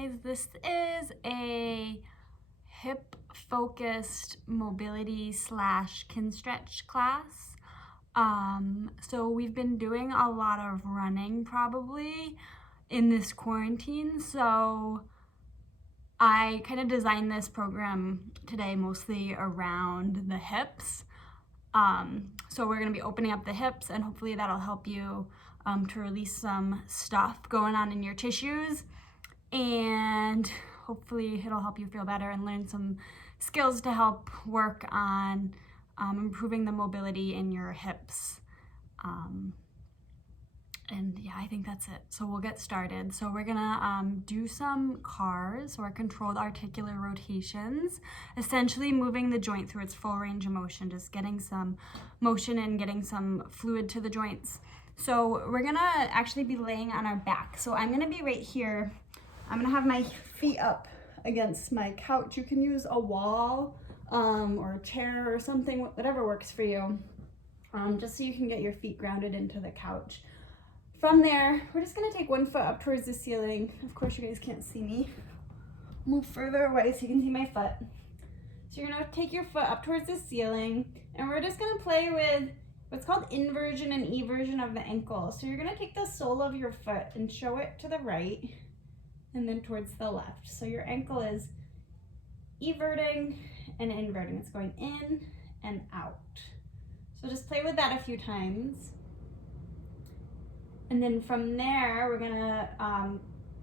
guys. This is a hip focused mobility / Kinstretch class. So we've been doing a lot of running probably in this quarantine. So I kind of designed this program today mostly around the hips. So we're going to be opening up the hips, and hopefully that'll help you to release some stuff going on in your tissues, and hopefully it'll help you feel better and learn some skills to help work on improving the mobility in your hips. And yeah, I think that's it. So we'll get started. So we're gonna do some CARs, or controlled articular rotations, essentially moving the joint through its full range of motion, just getting some motion and getting some fluid to the joints. So we're gonna actually be laying on our back. So I'm gonna be right here. I'm gonna have my feet up against my couch. You can use a wall or a chair or something, whatever works for you, just so you can get your feet grounded into the couch. From there, we're just gonna take one foot up towards the ceiling. Of course, you guys can't see me. Move further away so you can see my foot. So you're gonna take your foot up towards the ceiling, and we're just gonna play with what's called inversion and eversion of the ankle. So you're gonna take the sole of your foot and show it to the right, and then towards the left. So your ankle is everting and inverting. It's going in and out. So just play with that a few times. And then from there, we're gonna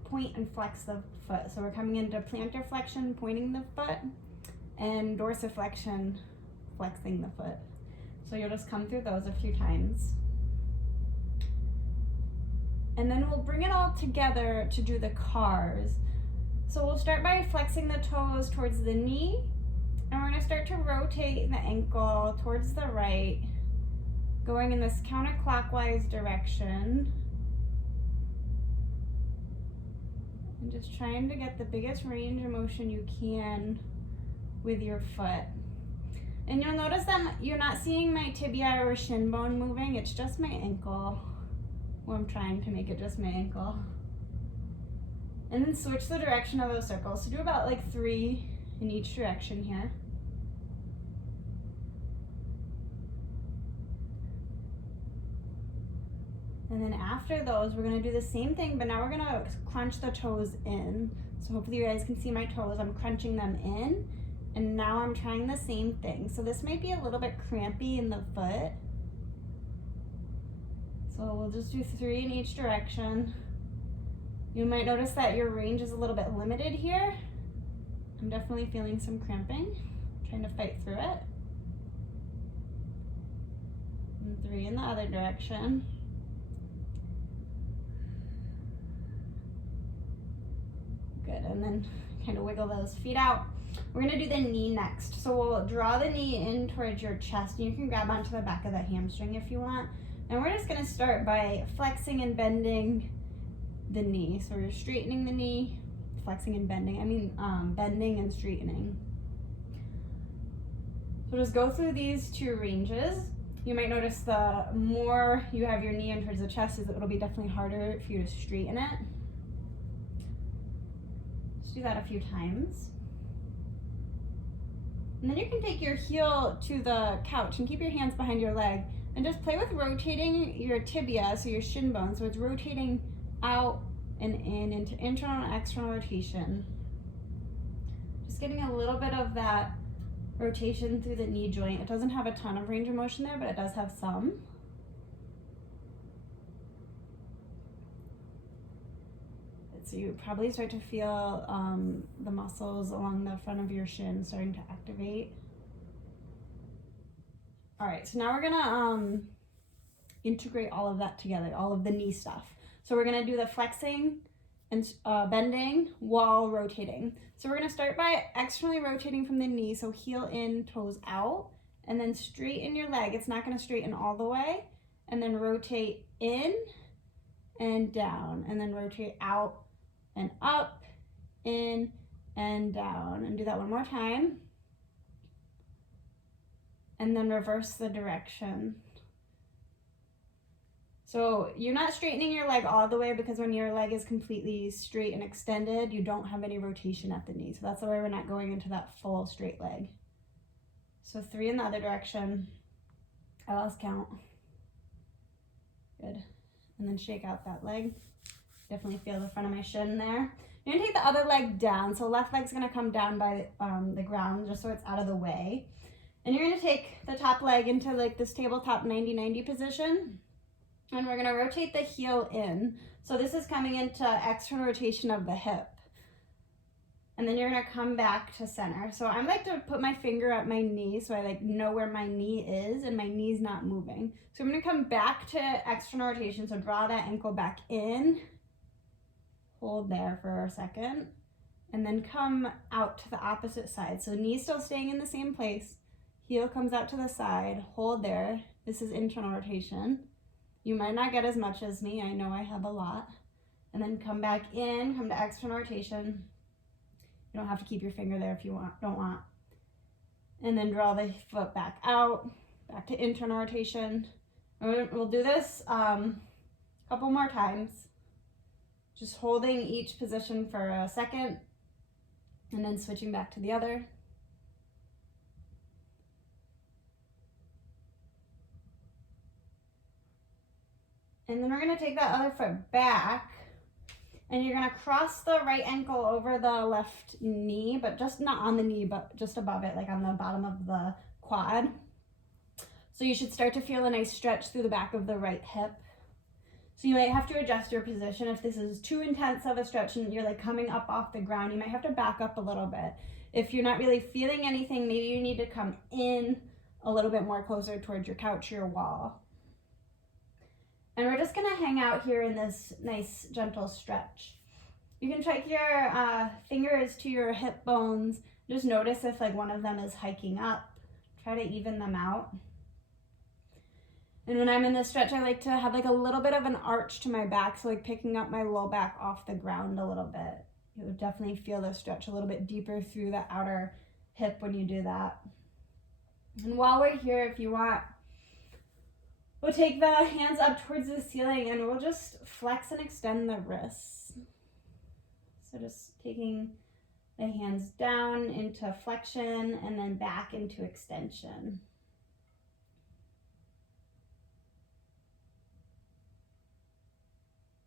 point and flex the foot. So we're coming into plantar flexion, pointing the foot, and dorsiflexion, flexing the foot. So you'll just come through those a few times. And then we'll bring it all together to do the CARs. So we'll start by flexing the toes towards the knee, and we're gonna start to rotate the ankle towards the right, going in this counterclockwise direction. And just trying to get the biggest range of motion you can with your foot. And you'll notice that you're not seeing my tibia or shin bone moving, it's just my ankle. Well, I'm trying to make it just my ankle. And then switch the direction of those circles. So do about like 3 in each direction here. And then after those, we're gonna do the same thing, but now we're gonna crunch the toes in. So hopefully you guys can see my toes. I'm crunching them in, and now I'm trying the same thing. So this might be a little bit crampy in the foot. So we'll just do 3 in each direction. You might notice that your range is a little bit limited here. I'm definitely feeling some cramping, trying to fight through it. And 3 in the other direction. Good, and then kind of wiggle those feet out. We're gonna do the knee next. So we'll draw the knee in towards your chest, and you can grab onto the back of the hamstring if you want. And we're just gonna start by flexing and bending the knee. So we're straightening the knee, flexing and bending. Bending and straightening. So just go through these 2 ranges. You might notice the more you have your knee in towards the chest, it'll be definitely harder for you to straighten it. Just do that a few times. And then you can take your heel to the couch and keep your hands behind your leg and just play with rotating your tibia, so your shin bone. So it's rotating out and in into internal and external rotation. Just getting a little bit of that rotation through the knee joint. It doesn't have a ton of range of motion there, but it does have some. So you probably start to feel the muscles along the front of your shin starting to activate. All right, so now we're gonna integrate all of that together, all of the knee stuff. So we're gonna do the flexing and bending while rotating. So we're gonna start by externally rotating from the knee, so heel in, toes out, and then straighten your leg. It's not gonna straighten all the way, and then rotate in and down, and then rotate out and up, in and down. And do that one more time. And then reverse the direction. So you're not straightening your leg all the way, because when your leg is completely straight and extended, you don't have any rotation at the knee. So that's why we're not going into that full straight leg. So 3 in the other direction. I lost count. Good. And then shake out that leg. Definitely feel the front of my shin there. You're gonna take the other leg down. So left leg's gonna come down by the ground, just so it's out of the way. And you're gonna take the top leg into like this tabletop 90-90 position. And we're gonna rotate the heel in. So this is coming into external rotation of the hip. And then you're gonna come back to center. So I like to put my finger at my knee so I like know where my knee is and my knee's not moving. So I'm gonna come back to external rotation. So draw that ankle back in, hold there for a second, and then come out to the opposite side. So knee still staying in the same place, heel comes out to the side, hold there. This is internal rotation. You might not get as much as me, I know I have a lot. And then come back in, come to external rotation. You don't have to keep your finger there if you don't want. And then draw the foot back out, back to internal rotation. We'll do this a couple more times. Just holding each position for a second and then switching back to the other. And then we're gonna take that other foot back, and you're gonna cross the right ankle over the left knee, but just not on the knee, but just above it, like on the bottom of the quad. So you should start to feel a nice stretch through the back of the right hip. So you might have to adjust your position. If this is too intense of a stretch and you're like coming up off the ground, you might have to back up a little bit. If you're not really feeling anything, maybe you need to come in a little bit more closer towards your couch or your wall. And we're just gonna hang out here in this nice gentle stretch. You can take your fingers to your hip bones. Just notice if like one of them is hiking up. Try to even them out. And when I'm in this stretch, I like to have like a little bit of an arch to my back, so like picking up my low back off the ground a little bit. You would definitely feel the stretch a little bit deeper through the outer hip when you do that. And while we're here, if you want, we'll take the hands up towards the ceiling and we'll just flex and extend the wrists. So just taking the hands down into flexion and then back into extension.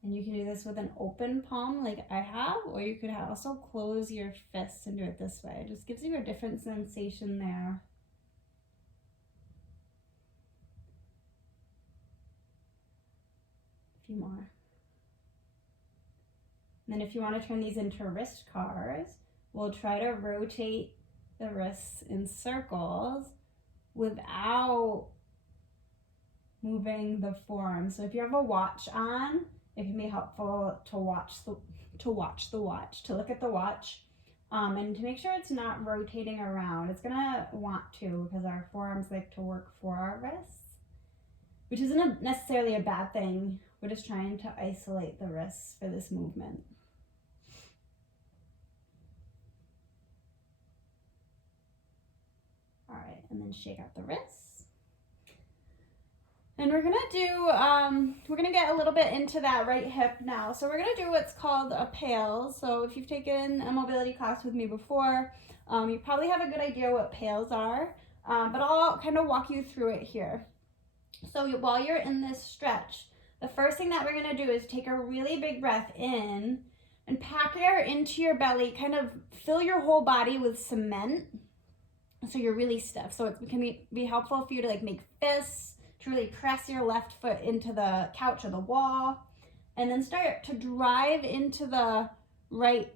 And you can do this with an open palm like I have, or you could also close your fists and do it this way. It just gives you a different sensation there. A few more. And then if you want to turn these into wrist cars, we'll try to rotate the wrists in circles without moving the forearm. So if you have a watch on, it can be helpful to look at the watch, and to make sure it's not rotating around. It's gonna want to, because our forearms like to work for our wrists, which isn't necessarily a bad thing. We're just trying to isolate the wrists for this movement. All right, and then shake out the wrists. And we're gonna get a little bit into that right hip now. So we're gonna do what's called a pails. So if you've taken a mobility class with me before, you probably have a good idea what pails are, but I'll kind of walk you through it here. So while you're in this stretch, the first thing that we're gonna do is take a really big breath in and pack air into your belly, kind of fill your whole body with cement so you're really stiff. So it can be helpful for you to like make fists, to really press your left foot into the couch or the wall, and then start to drive into the right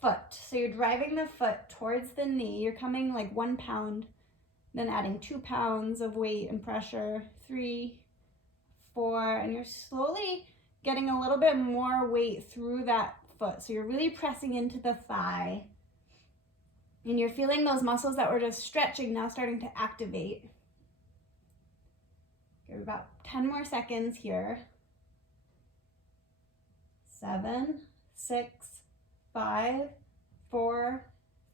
foot. So you're driving the foot towards the knee. You're coming like 1 pound, then adding 2 pounds of weight and pressure, 3, 4, and you're slowly getting a little bit more weight through that foot. So you're really pressing into the thigh, and you're feeling those muscles that were just stretching now starting to activate. Give about 10 more seconds here. 7, 6, 5, 4,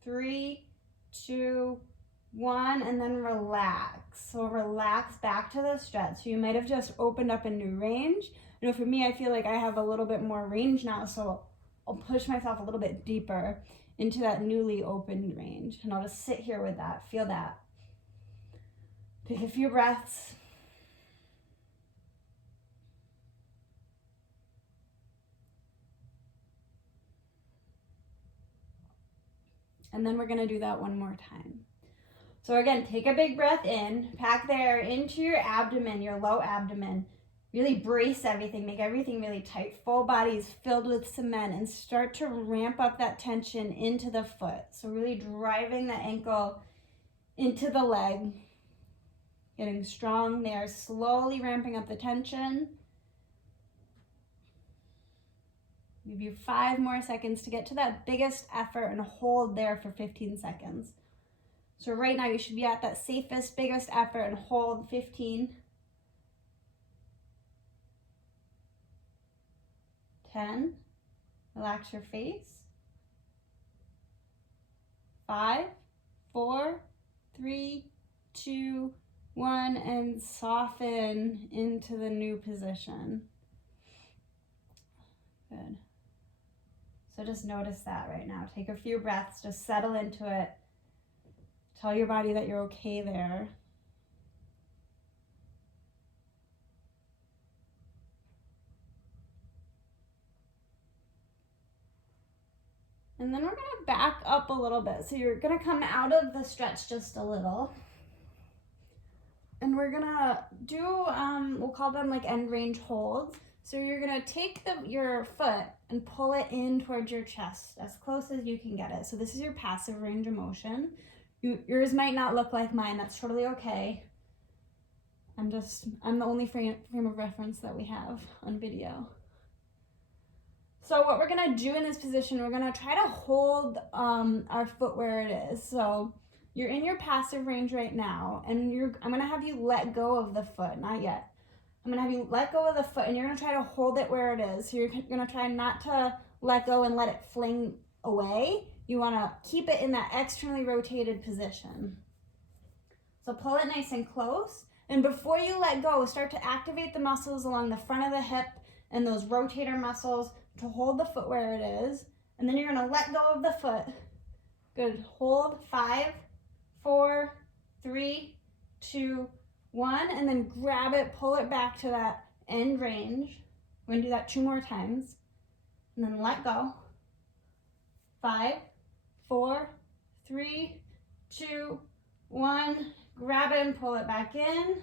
3, 2, 1, and then relax. So relax back to the stretch. So you might have just opened up a new range. You know, for me, I feel like I have a little bit more range now, so I'll push myself a little bit deeper into that newly opened range. And I'll just sit here with that, feel that. Take a few breaths. And then we're gonna do that one more time. So again, take a big breath in, pack the air into your abdomen, your low abdomen. Really brace everything, make everything really tight. Full body is filled with cement, and start to ramp up that tension into the foot. So really driving the ankle into the leg, getting strong there, slowly ramping up the tension. Give you 5 more seconds to get to that biggest effort and hold there for 15 seconds. So right now you should be at that safest, biggest effort and hold 15. 10. Relax your face. 5, 4, 3, 2, 1, and soften into the new position. Good. So just notice that right now. Take a few breaths, just settle into it. Tell your body that you're okay there. And then we're gonna back up a little bit. So you're gonna come out of the stretch just a little. And we're gonna do, we'll call them like end range holds. So you're gonna take your foot and pull it in towards your chest as close as you can get it. So this is your passive range of motion. Yours might not look like mine, that's totally okay. I'm the only frame of reference that we have on video. So what we're gonna do in this position, we're gonna try to hold our foot where it is. So you're in your passive range right now, and I'm gonna have you let go of the foot, not yet. I'm gonna have you let go of the foot, and you're gonna try to hold it where it is. So you're gonna try not to let go and let it fling away. You wanna keep it in that externally rotated position. So pull it nice and close. And before you let go, start to activate the muscles along the front of the hip and those rotator muscles to hold the foot where it is. And then you're gonna let go of the foot. Good, hold, 5, 4, 3, 2, 1, and then grab it, pull it back to that end range. We're gonna do that 2 more times. And then let go. 5, 4, 3, 2, 1. Grab it and pull it back in.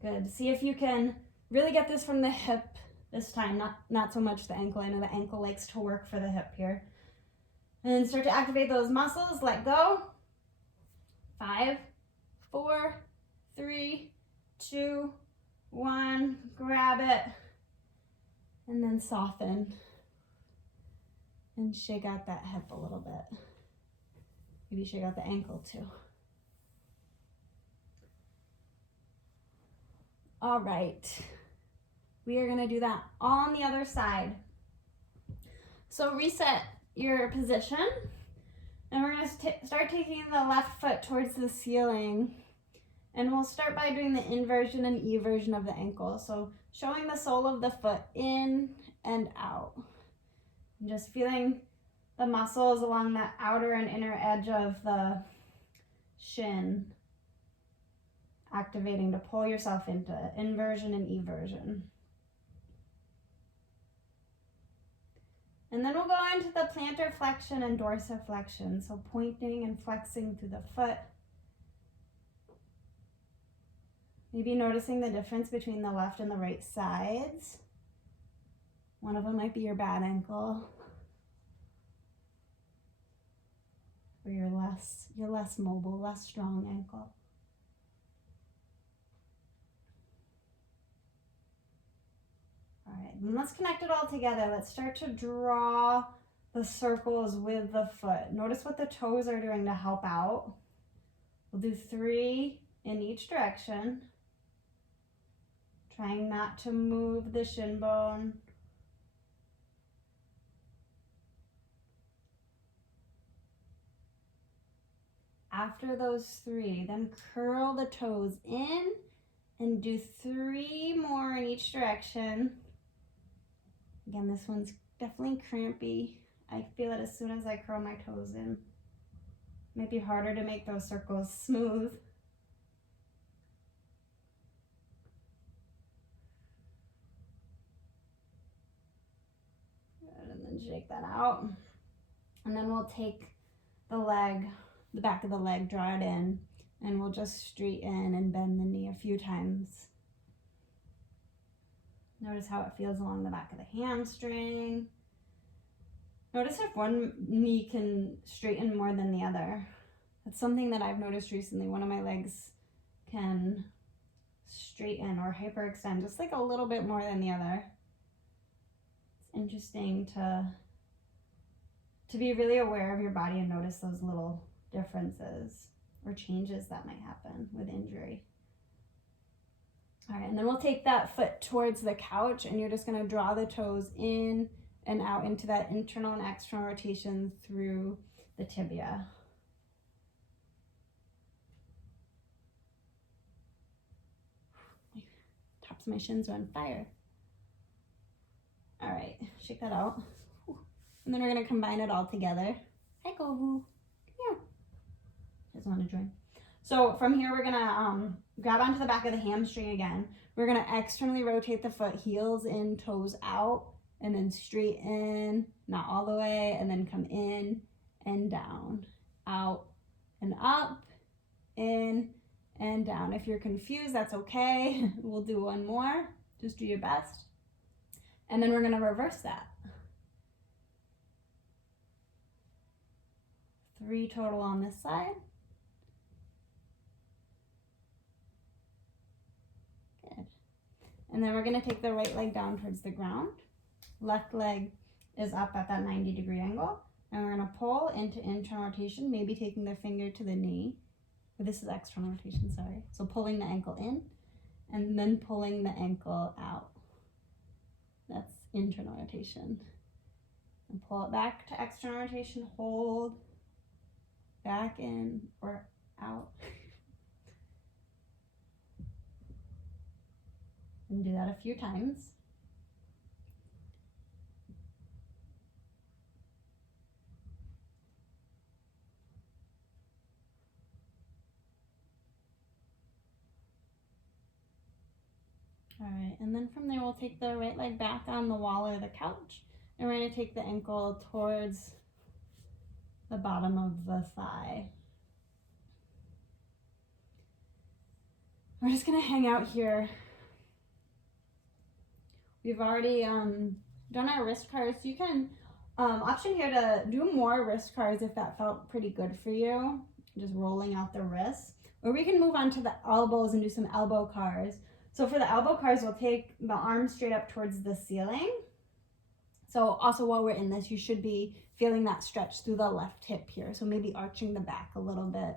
Good, see if you can really get this from the hip this time, not so much the ankle. I know the ankle likes to work for the hip here. And then start to activate those muscles, let go. 5, 4, 3, 2, 1, grab it, and then soften. And shake out that hip a little bit. Maybe shake out the ankle too. All right. We are gonna do that on the other side. So reset your position, and we're gonna start taking the left foot towards the ceiling, and we'll start by doing the inversion and eversion of the ankle. So showing the sole of the foot in and out, and just feeling the muscles along the outer and inner edge of the shin activating to pull yourself into inversion and eversion. And then we'll go into the plantar flexion and dorsiflexion. So pointing and flexing through the foot. Maybe noticing the difference between the left and the right sides. One of them might be your bad ankle. Or your less mobile, less strong ankle. All right, and let's connect it all together. Let's start to draw the circles with the foot. Notice what the toes are doing to help out. We'll do 3 in each direction. Trying not to move the shin bone. After those 3, then curl the toes in and do 3 more in each direction. Again, this one's definitely crampy. I feel it as soon as I curl my toes in. Might be harder to make those circles smooth. Good, and then shake that out. And then we'll take the leg, the back of the leg, draw it in, and we'll just straighten and bend the knee a few times. Notice how it feels along the back of the hamstring. Notice if one knee can straighten more than the other. That's something that I've noticed recently. One of my legs can straighten or hyperextend just like a little bit more than the other. It's interesting to be really aware of your body and notice those little differences or changes that might happen with injury. All right, and then we'll take that foot towards the couch, and you're just gonna draw the toes in and out into that internal and external rotation through the tibia. Tops of my shins are on fire. All right, shake that out. And then we're gonna combine it all together. Hi, Kovu. Come here. Doesn't want to join. So from here, we're gonna grab onto the back of the hamstring again. We're gonna externally rotate the foot, heels in, toes out, and then straighten, not all the way, and then come in and down, out and up, in and down. If you're confused, that's okay. We'll do one more. Just do your best. And then we're gonna reverse that. 3 total on this side. Good. And then we're gonna take the right leg down towards the ground. Left leg is up at that 90-degree angle. And we're gonna pull into internal rotation, maybe taking the finger to the knee. But this is external rotation, sorry. So pulling the ankle in and then pulling the ankle out. That's internal rotation. And pull it back to external rotation, hold, back in or out. And do that a few times. All right, and then from there we'll take the right leg back on the wall or the couch, and we're going to take the ankle towards the bottom of the thigh. We're just going to hang out here. We've already done our wrist cars. You can option here to do more wrist cars if that felt pretty good for you, just rolling out the wrists. Or we can move on to the elbows and do some elbow cars. So for the elbow cars, we'll take the arms straight up towards the ceiling. So also while we're in this, you should be feeling that stretch through the left hip here. So maybe arching the back a little bit.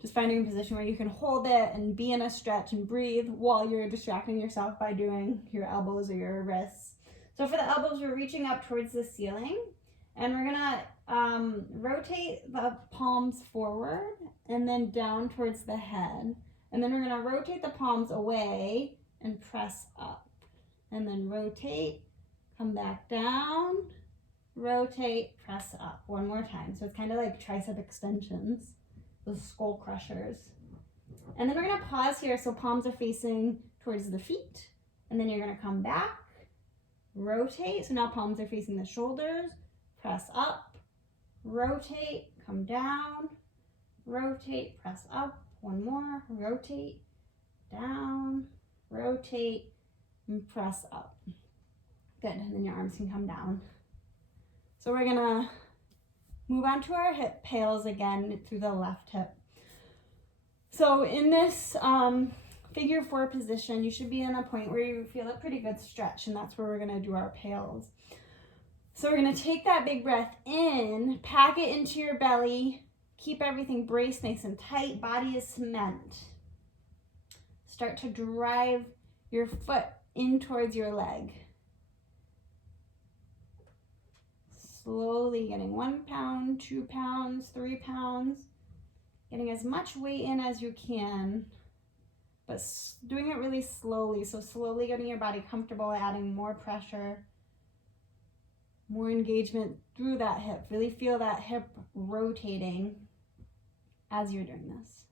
Just finding a position where you can hold it and be in a stretch and breathe while you're distracting yourself by doing your elbows or your wrists. So for the elbows, we're reaching up towards the ceiling, and we're gonna rotate the palms forward and then down towards the head. And then we're gonna rotate the palms away and press up. And then rotate, come back down, rotate, press up. One more time. So it's kind of like tricep extensions, those skull crushers. And then we're gonna pause here so palms are facing towards the feet. And then you're gonna come back, rotate. So now palms are facing the shoulders, press up, rotate, come down, rotate, press up. One more, rotate, down, rotate, and press up. Good, and then your arms can come down. So we're gonna move on to our hip pails again through the left hip. So in this figure 4 position, you should be in a point where you feel a pretty good stretch, and that's where we're gonna do our pails. So we're gonna take that big breath in, pack it into your belly, keep everything braced nice and tight, body is cement. Start to drive your foot in towards your leg. Slowly getting 1 pound, 2 pounds, 3 pounds. Getting as much weight in as you can, but doing it really slowly. So slowly getting your body comfortable, adding more pressure, more engagement through that hip. Really feel that hip rotating as you're doing this.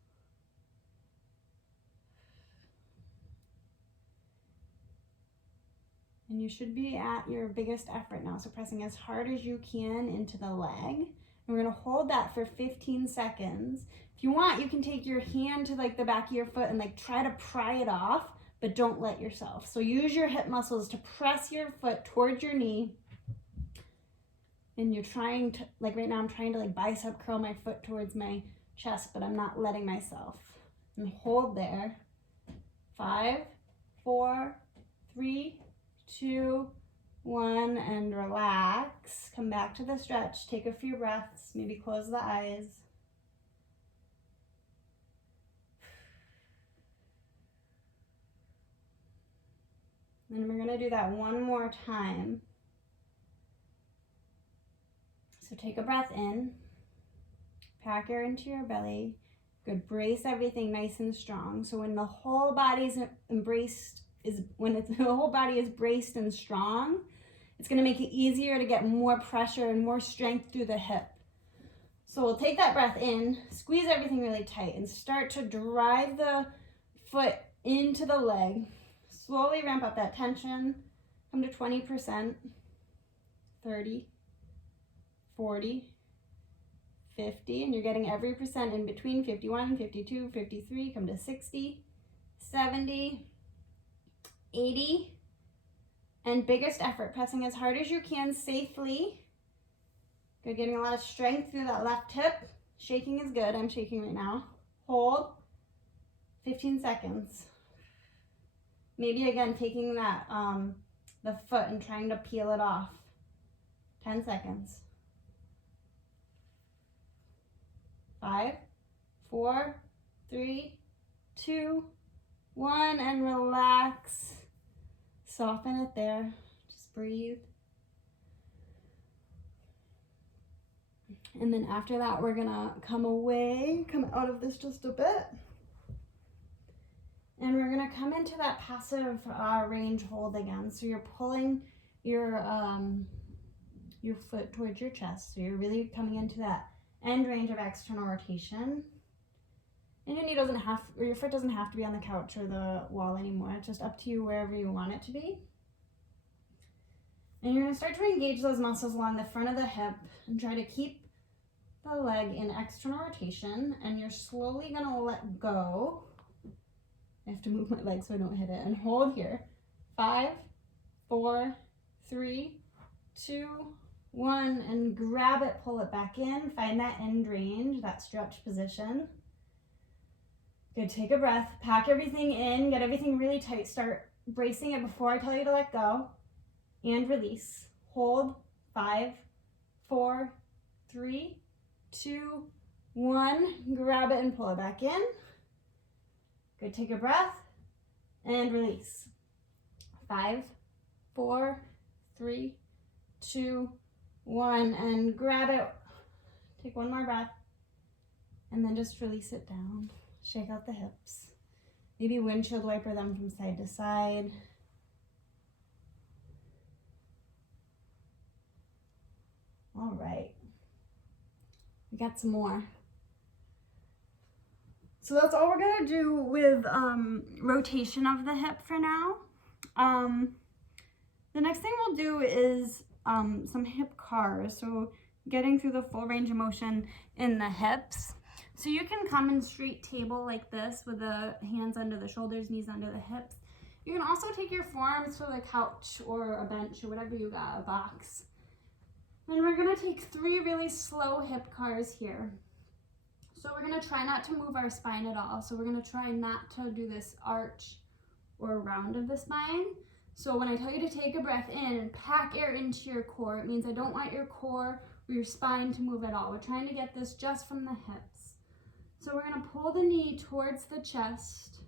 And you should be at your biggest effort now. So pressing as hard as you can into the leg. And we're gonna hold that for 15 seconds. If you want, you can take your hand to like the back of your foot and like try to pry it off, but don't let yourself. So use your hip muscles to press your foot towards your knee. And you're trying to, like right now I'm trying to like bicep curl my foot towards my chest, but I'm not letting myself. And hold there. 5, 4, 3, 2, 1, and relax. Come back to the stretch. Take a few breaths. Maybe close the eyes. And we're gonna do that one more time. So take a breath in. Pack air into your belly. Good. Brace everything nice and strong. So when the whole body's embraced, the whole body is braced and strong, it's going to make it easier to get more pressure and more strength through the hip. So we'll take that breath in, squeeze everything really tight, and start to drive the foot into the leg. Slowly ramp up that tension. Come to 20%, 30, 40, 50, and you're getting every percent in between. 51, 52, 53, come to 60, 70, 80, and biggest effort, pressing as hard as you can safely. Good, getting a lot of strength through that left hip. Shaking is good. I'm shaking right now. Hold. 15 seconds. Maybe again taking that the foot and trying to peel it off. 10 seconds. 5, 4, 3, 2, 1, and relax. Soften it there. Just breathe. And then after that, we're gonna come out of this just a bit. And we're gonna come into that passive range hold again. So you're pulling your foot towards your chest. So you're really coming into that end range of external rotation. And your foot doesn't have to be on the couch or the wall anymore. It's just up to you wherever you want it to be. And you're gonna start to engage those muscles along the front of the hip and try to keep the leg in external rotation. And you're slowly gonna let go. I have to move my leg so I don't hit it. And hold here. 5, 4, 3, 2, 1, and grab it, pull it back in. Find that end range, that stretch position. Good, take a breath, pack everything in, get everything really tight, start bracing it before I tell you to let go, and release. Hold, 5, 4, 3, 2, 1, grab it and pull it back in. Good, take a breath, and release. 5, 4, 3, 2, 1, and grab it. Take one more breath, and then just release it down. Shake out the hips. Maybe windshield wiper them from side to side. All right. We got some more. So that's all we're gonna do with rotation of the hip for now. The next thing we'll do is some hip cars. So getting through the full range of motion in the hips. So you can come in straight table like this with the hands under the shoulders, knees under the hips. You can also take your forearms to the couch or a bench or whatever you got, a box. And we're gonna take 3 really slow hip cars here. So we're gonna try not to move our spine at all. So we're gonna try not to do this arch or round of the spine. So when I tell you to take a breath in and pack air into your core, it means I don't want your core or your spine to move at all. We're trying to get this just from the hips. So we're gonna pull the knee towards the chest.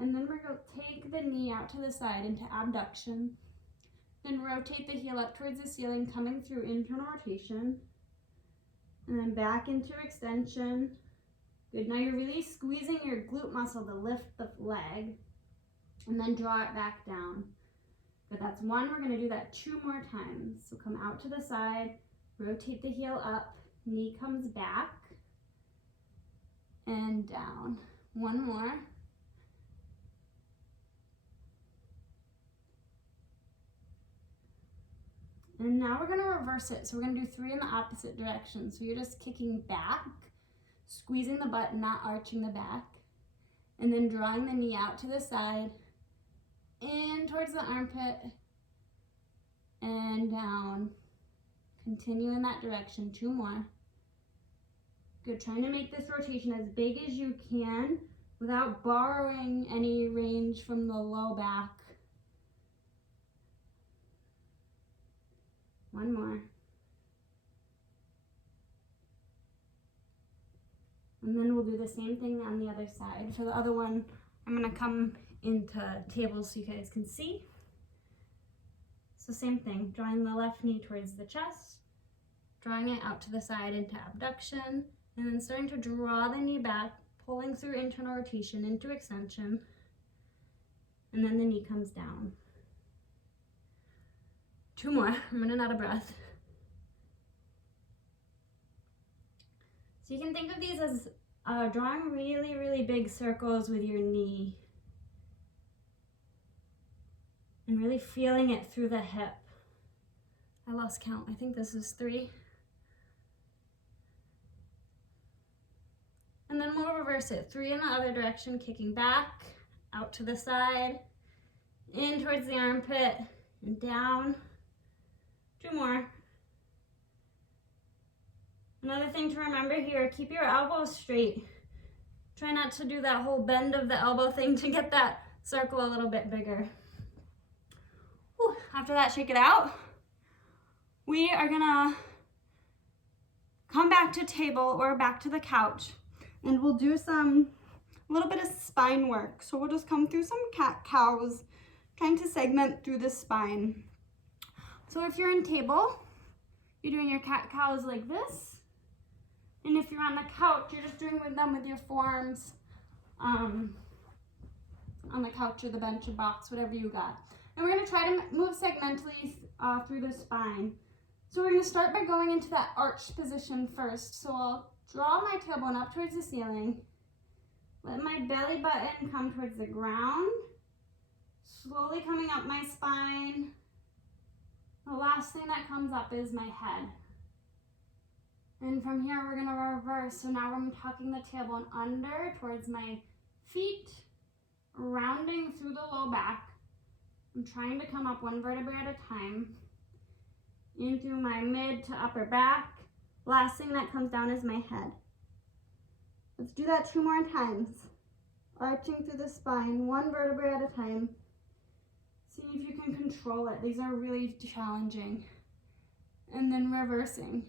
And then we're gonna take the knee out to the side into abduction. Then rotate the heel up towards the ceiling, coming through internal rotation. and then back into extension. Good, now you're really squeezing your glute muscle to lift the leg, and then draw it back down. Good, that's one. We're gonna do that 2 more times. So come out to the side, rotate the heel up, knee comes back, and down. 1 more. And now we're gonna reverse it. So we're gonna do 3 in the opposite direction. So you're just kicking back, squeezing the butt, not arching the back, and then drawing the knee out to the side, in towards the armpit, and down. Continue in that direction, 2 more. Good, trying to make this rotation as big as you can without borrowing any range from the low back. 1 more. And then we'll do the same thing on the other side. For the other one, I'm gonna come into table so you guys can see. So same thing, drawing the left knee towards the chest, drawing it out to the side into abduction, and then starting to draw the knee back, pulling through internal rotation into extension, and then the knee comes down. 2 more, I'm running out of breath. So you can think of these as drawing really, really big circles with your knee and really feeling it through the hip. I lost count, I think this is 3. And then we'll reverse it. 3 in the other direction, kicking back, out to the side, in towards the armpit, and down. 2 more. Another thing to remember here, keep your elbows straight. Try not to do that whole bend of the elbow thing to get that circle a little bit bigger. Whew. After that, shake it out. We are gonna come back to table or back to the couch, and we'll do a little bit of spine work. So we'll just come through some cat-cows, trying to segment through the spine. So if you're in table, you're doing your cat-cows like this. And if you're on the couch, you're just doing them with your forearms on the couch or the bench or box, whatever you got. And we're gonna try to move segmentally through the spine. So we're gonna start by going into that arched position first. So I'll draw my tailbone up towards the ceiling, let my belly button come towards the ground, slowly coming up my spine. The last thing that comes up is my head. And from here, we're gonna reverse. So now I'm tucking the tailbone under towards my feet, rounding through the low back. I'm trying to come up 1 vertebrae at a time, in through my mid to upper back. Last thing that comes down is my head. Let's do that 2 more times. Arching through the spine, 1 vertebrae at a time. See if you can control it. These are really challenging. And then reversing.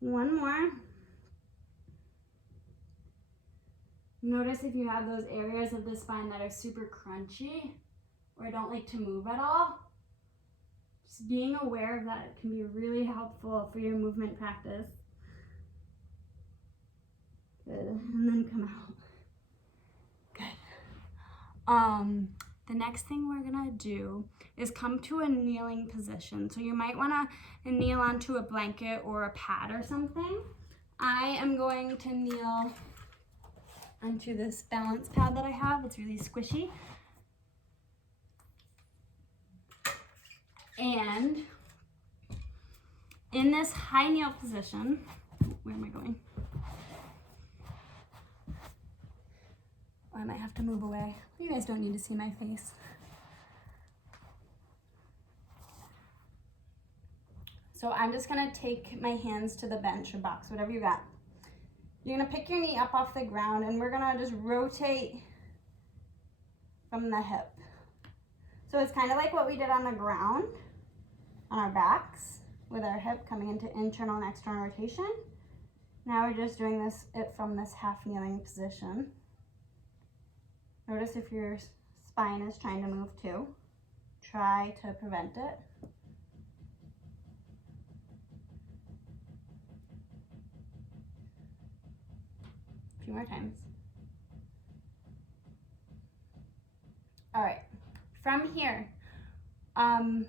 One more. Notice if you have those areas of the spine that are super crunchy or don't like to move at all. Just being aware of that can be really helpful for your movement practice. Good, and then come out. Good. The next thing we're gonna do is come to a kneeling position. So you might wanna kneel onto a blanket or a pad or something. I am going to kneel onto this balance pad that I have. It's really squishy. And in this high kneel position, where am I going? Or I might have to move away. You guys don't need to see my face. So I'm just gonna take my hands to the bench or box, whatever you got. You're gonna pick your knee up off the ground and we're gonna just rotate from the hip. So it's kind of like what we did on the ground, on our backs, with our hip coming into internal and external rotation. Now we're just doing it from this half kneeling position. Notice if your spine is trying to move too. try to prevent it. A few more times. All right, from here, I'm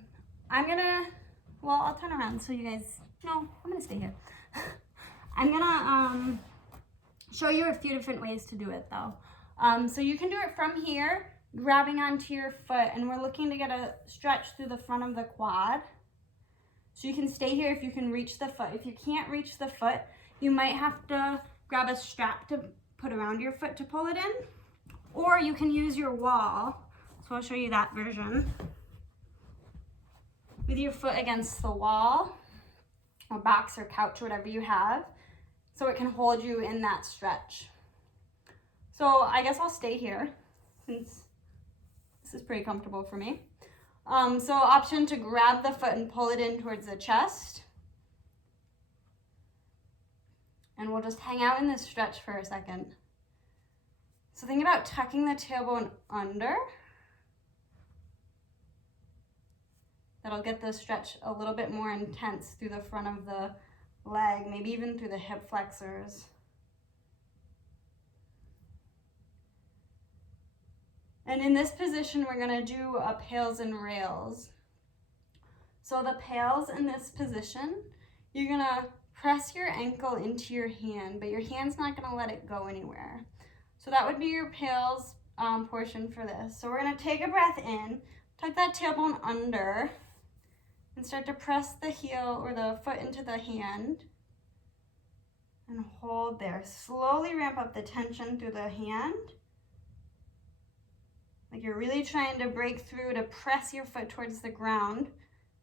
gonna, well, I'll turn around so you guys, no, I'm gonna stay here. I'm gonna show you a few different ways to do it though. So you can do it from here, grabbing onto your foot, and we're looking to get a stretch through the front of the quad. So you can stay here if you can reach the foot. If you can't reach the foot, you might have to grab a strap to put around your foot to pull it in, or you can use your wall. So I'll show you that version. With your foot against the wall, or box or couch, or whatever you have, so it can hold you in that stretch. So I guess I'll stay here since this is pretty comfortable for me. So option to grab the foot and pull it in towards the chest. And we'll just hang out in this stretch for a second. So think about tucking the tailbone under. That'll get the stretch a little bit more intense through the front of the leg, maybe even through the hip flexors. And in this position, we're gonna do a pails and rails. So the pails in this position, you're gonna press your ankle into your hand, but your hand's not gonna let it go anywhere. So that would be your pails portion for this. So we're gonna take a breath in, tuck that tailbone under, and start to press the heel or the foot into the hand and hold there. Slowly ramp up the tension through the hand. Like you're really trying to break through to press your foot towards the ground,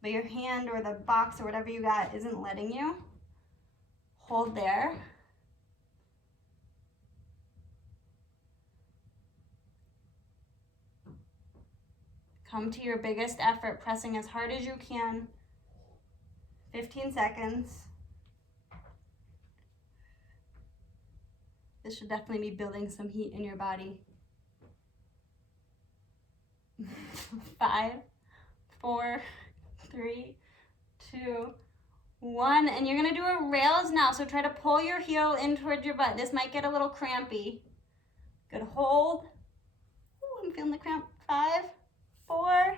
but your hand or the box or whatever you got isn't letting you. Hold there. Come to your biggest effort, pressing as hard as you can. 15 seconds. This should definitely be building some heat in your body. 5, 4, 3, 2, 1. And you're gonna do a rails now. So try to pull your heel in towards your butt. This might get a little crampy. Good, hold. Ooh, I'm feeling the cramp. 5, 4,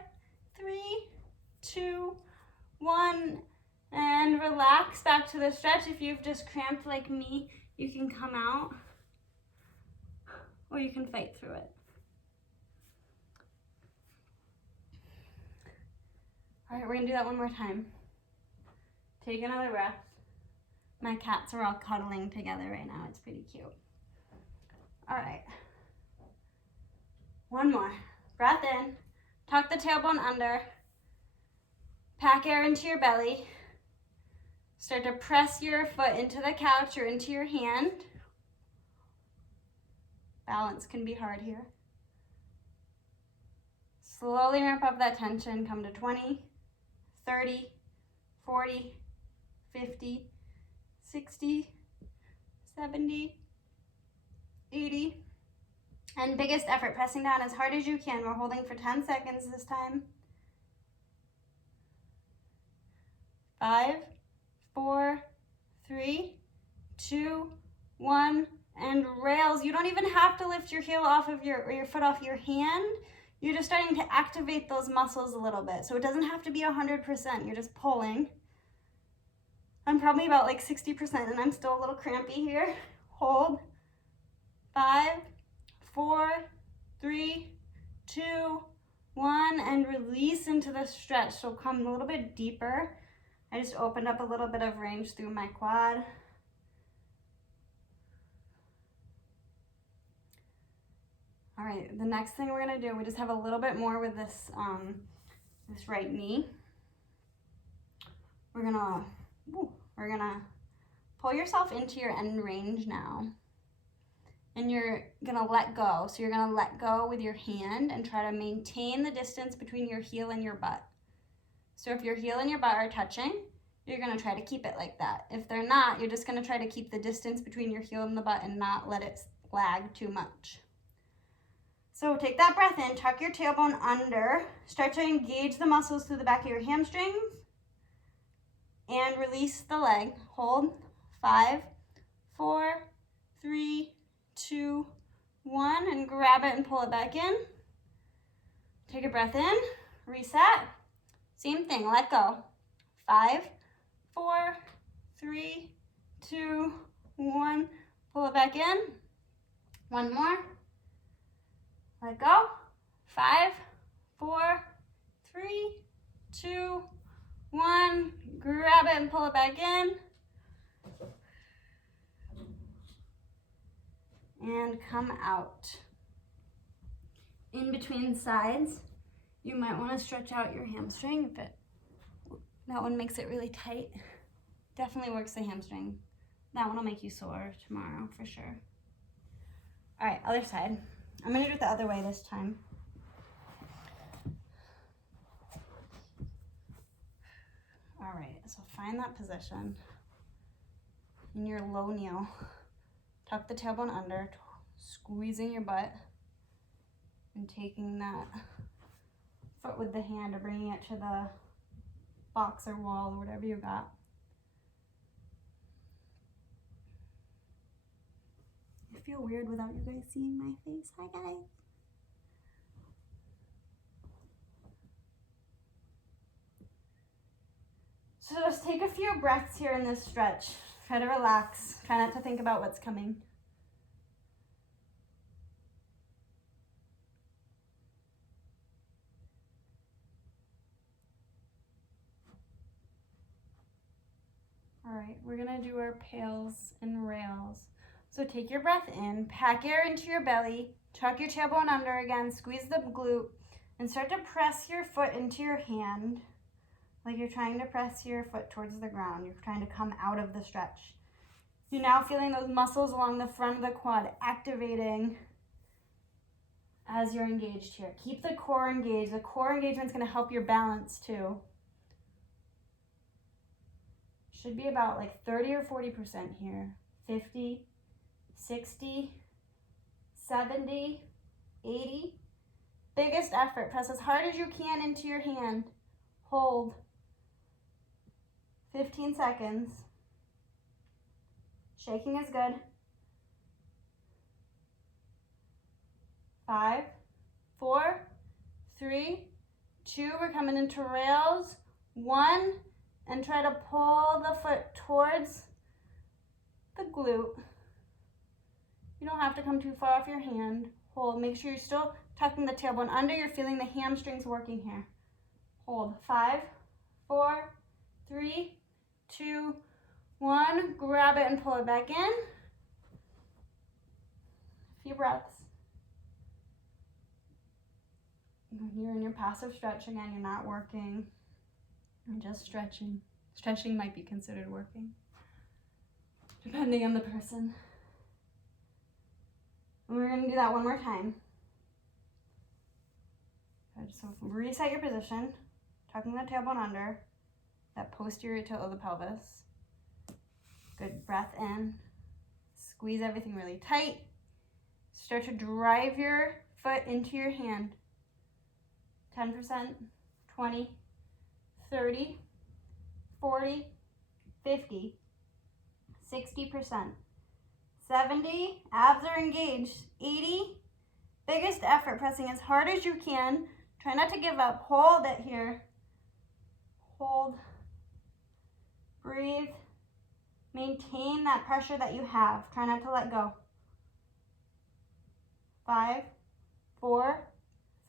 3, 2, 1. And relax back to the stretch. If you've just cramped like me, you can come out, or you can fight through it. All right, we're gonna do that one more time. Take another breath. My cats are all cuddling together right now. It's pretty cute. All right. One more. Breath in. Tuck the tailbone under. Pack air into your belly. Start to press your foot into the couch or into your hand. Balance can be hard here. Slowly ramp up that tension. Come to 20, 30, 40, 50, 60, 70, 80. And biggest effort, pressing down as hard as you can. We're holding for 10 seconds this time. 5, 4, 3, 2, 1, and rails. You don't even have to lift your heel off of your foot off your hand. You're just starting to activate those muscles a little bit. So it doesn't have to be 100%. You're just pulling. I'm probably about like 60% and I'm still a little crampy here. Hold. 5, 4, 3, 2, 1, and release into the stretch. So come a little bit deeper. I just opened up a little bit of range through my quad. All right, the next thing we're gonna do, we just have a little bit more with this, this right knee. We're gonna pull yourself into your end range now. And you're gonna let go. So you're gonna let go with your hand and try to maintain the distance between your heel and your butt. So if your heel and your butt are touching, you're gonna try to keep it like that. If they're not, you're just gonna try to keep the distance between your heel and the butt and not let it lag too much. So take that breath in, tuck your tailbone under, start to engage the muscles through the back of your hamstrings, and release the leg. Hold, 5, 4, 3, 2, 1, and grab it and pull it back in. Take a breath in, reset. Same thing, let go. 5, 4, 3, 2, 1, pull it back in. One more. Let go. 5, 4, 3, 2, 1. Grab it and pull it back in. And come out. In between sides, you might want to stretch out your hamstring if that one makes it really tight. Definitely works the hamstring. That one will make you sore tomorrow for sure. All right, other side. I'm gonna do it the other way this time. All right, so find that position. In your low kneel, tuck the tailbone under, squeezing your butt, and taking that foot with the hand or bringing it to the box or wall or whatever you got. I feel weird without you guys seeing my face. Hi guys. So just take a few breaths here in this stretch. Try to relax. Try not to think about what's coming. All right, we're gonna do our pails and rails. So take your breath in, pack air into your belly, tuck your tailbone under again, squeeze the glute, and start to press your foot into your hand like you're trying to press your foot towards the ground. You're trying to come out of the stretch. You're now feeling those muscles along the front of the quad activating as you're engaged here. Keep the core engaged. The core engagement is going to help your balance too. Should be about like 30 or 40% here. 50, 60, 70, 80. Biggest effort. Press as hard as you can into your hand. Hold. 15 seconds. Shaking is good. 5, 4, 3, 2. We're coming into rails. 1. And try to pull the foot towards the glute. You don't have to come too far off your hand. Hold. Make sure you're still tucking the tailbone under. You're feeling the hamstrings working here. Hold. 5, 4, 3, 2, 1. Grab it and pull it back in. A few breaths. You're in your passive stretch again. You're not working. You're just stretching. Stretching might be considered working, depending on the person. And we're going to do that one more time. Good. So reset your position, tucking the tailbone under, that posterior tilt of the pelvis. Good. Breath in. Squeeze everything really tight. Start to drive your foot into your hand. 10%, 20, 30, 40, 50, 60%, 70, abs are engaged, 80, biggest effort, pressing as hard as you can. Try not to give up. Hold it here. Hold. Breathe. Maintain that pressure that you have. Try not to let go. 5, 4,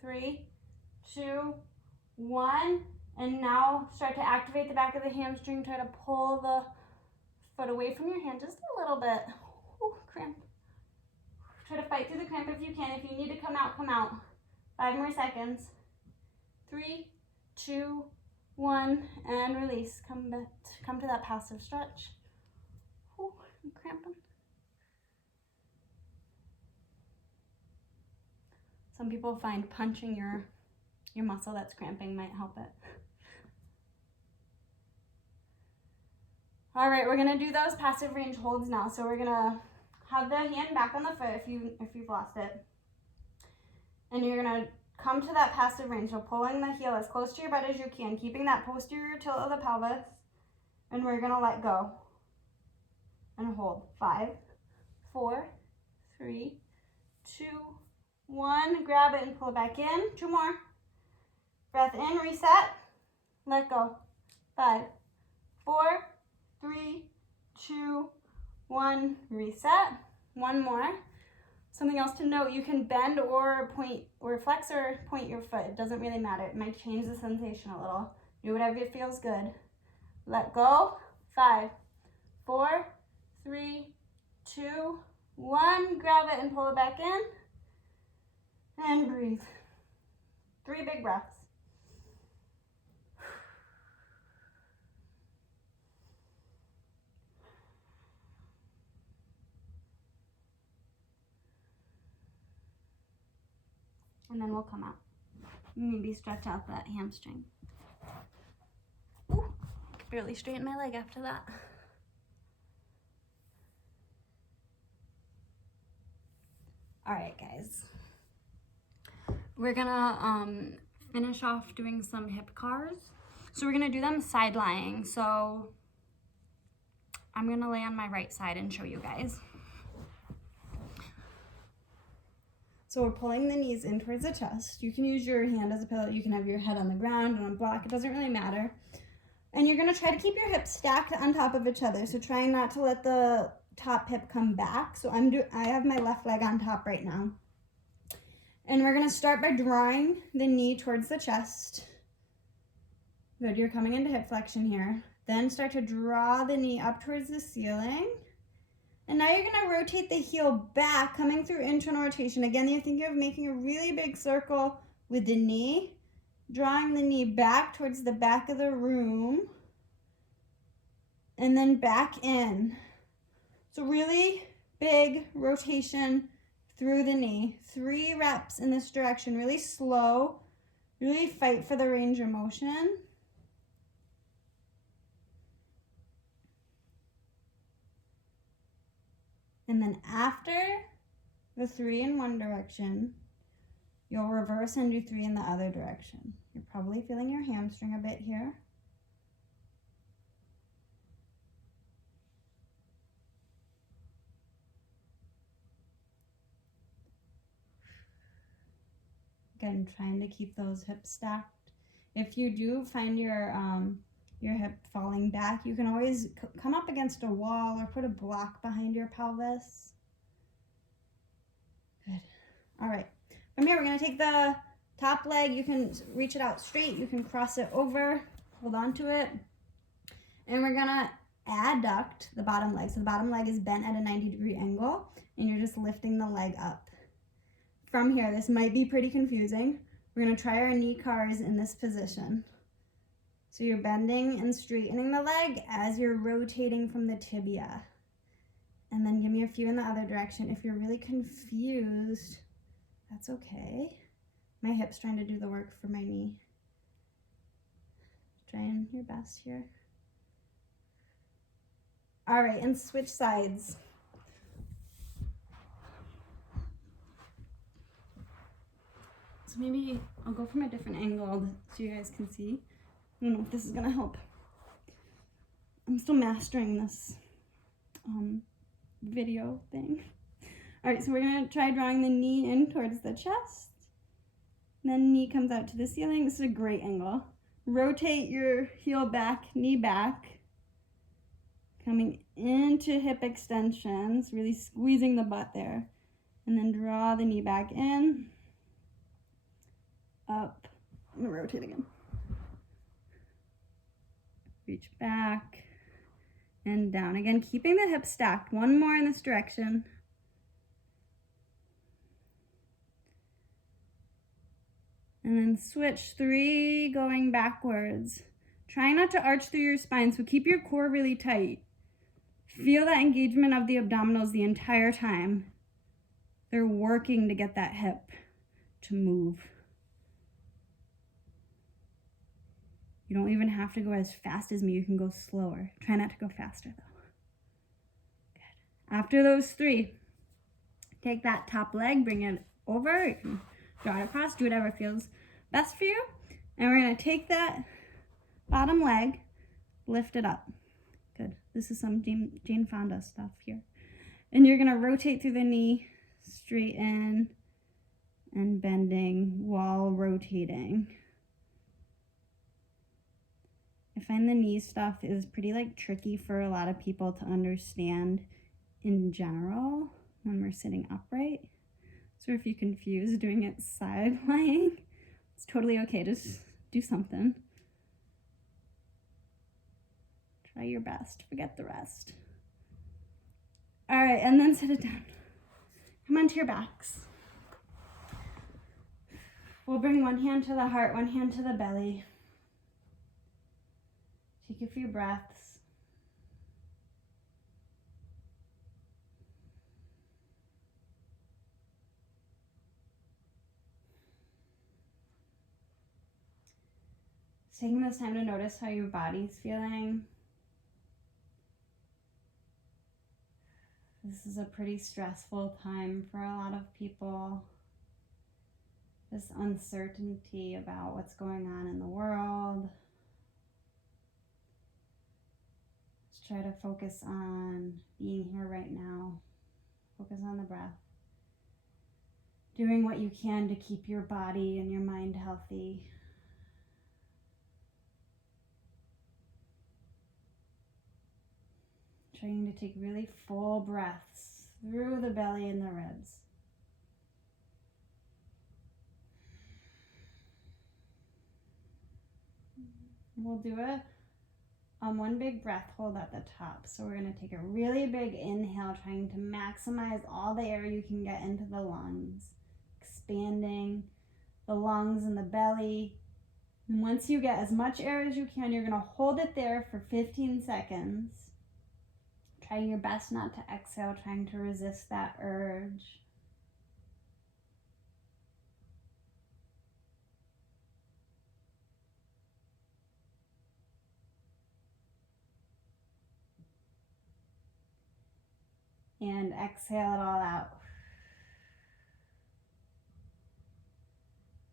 3, 2, 1. And now start to activate the back of the hamstring. Try to pull the foot away from your hand just a little bit. Ooh, cramp. Try to fight through the cramp if you can. If you need to come out, come out. 5 more seconds. 3, 2, 1, and release. Come to that passive stretch. Ooh, I'm cramping. Some people find punching your muscle that's cramping might help it. All right, we're gonna do those passive range holds now. So we're gonna have the hand back on the foot if you've lost it. And you're gonna come to that passive range. So pulling the heel as close to your butt as you can, keeping that posterior tilt of the pelvis. And we're gonna let go. And hold. 5, 4, 3, 2, 1. Grab it and pull it back in. 2 more. Breath in, reset. Let go. 5, 4, 3, 2, 1. Reset. 1 more. Something else to note, you can bend or point or flex or point your foot. It doesn't really matter. It might change the sensation a little. Do whatever feels good. Let go. 5, 4, 3, 2, 1. Grab it and pull it back in. And breathe. 3 big breaths. And then we'll come out. Maybe stretch out that hamstring. Ooh, barely straighten my leg after that. All right, guys. We're gonna finish off doing some hip cars. So we're gonna do them side lying. So I'm gonna lay on my right side and show you guys. So we're pulling the knees in towards the chest. You can use your hand as a pillow. You can have your head on the ground, on a block. It doesn't really matter. And you're gonna try to keep your hips stacked on top of each other. So trying not to let the top hip come back. So I have my left leg on top right now. And we're gonna start by drawing the knee towards the chest. Good, you're coming into hip flexion here. Then start to draw the knee up towards the ceiling. And now you're gonna rotate the heel back, coming through internal rotation. Again, you're thinking of making a really big circle with the knee, drawing the knee back towards the back of the room, and then back in. So really big rotation through the knee. 3 reps in this direction, really slow, really fight for the range of motion. And then after the 3 in one direction, you'll reverse and do 3 in the other direction. You're probably feeling your hamstring a bit here. Again, trying to keep those hips stacked. If you do find your hip falling back, you can always come up against a wall or put a block behind your pelvis. Good. All right. From here, we're going to take the top leg. You can reach it out straight. You can cross it over, hold on to it. And we're going to adduct the bottom leg. So the bottom leg is bent at a 90-degree angle, and you're just lifting the leg up. From here, this might be pretty confusing. We're going to try our knee cars in this position. So you're bending and straightening the leg as you're rotating from the tibia. And then give me a few in the other direction. If you're really confused, that's okay. My hip's trying to do the work for my knee. Trying your best here. All right, and switch sides. So maybe I'll go from a different angle so you guys can see. I don't know if this is gonna help. I'm still mastering this video thing. All right, so we're gonna try drawing the knee in towards the chest. Then knee comes out to the ceiling. This is a great angle. Rotate your heel back, knee back. Coming into hip extensions, really squeezing the butt there. And then draw the knee back in. Up. I'm gonna rotate again. Reach back and down. Again, keeping the hips stacked. 1 more in this direction. And then switch 3 going backwards. Try not to arch through your spine, so keep your core really tight. Feel that engagement of the abdominals the entire time. They're working to get that hip to move. You don't even have to go as fast as me. You can go slower. Try not to go faster, though. Good. After those 3, take that top leg, bring it over. You can draw it across, do whatever feels best for you. And we're gonna take that bottom leg, lift it up. Good. This is some Jane Fonda stuff here. And you're gonna rotate through the knee, straighten and bending while rotating. I find the knee stuff is pretty tricky for a lot of people to understand in general when we're sitting upright. So if you're confused doing it side lying, it's totally okay. Just do something. Try your best. Forget the rest. All right, and then sit it down. Come onto your backs. We'll bring one hand to the heart, one hand to the belly. Take a few breaths. Taking this time to notice how your body's feeling. This is a pretty stressful time for a lot of people. This uncertainty about what's going on in the world. Just try to focus on being here right now. Focus on the breath. Doing what you can to keep your body and your mind healthy. Trying to take really full breaths through the belly and the ribs. We'll do one big breath hold at the top. So we're going to take a really big inhale, trying to maximize all the air you can get into the lungs, expanding the lungs and the belly. And once you get as much air as you can, you're going to hold it there for 15 seconds. Trying your best not to exhale, trying to resist that urge. And exhale it all out.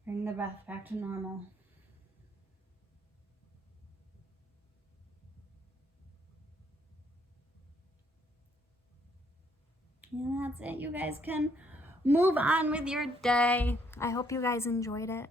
Bring the breath back to normal. And that's it. You guys can move on with your day. I hope you guys enjoyed it.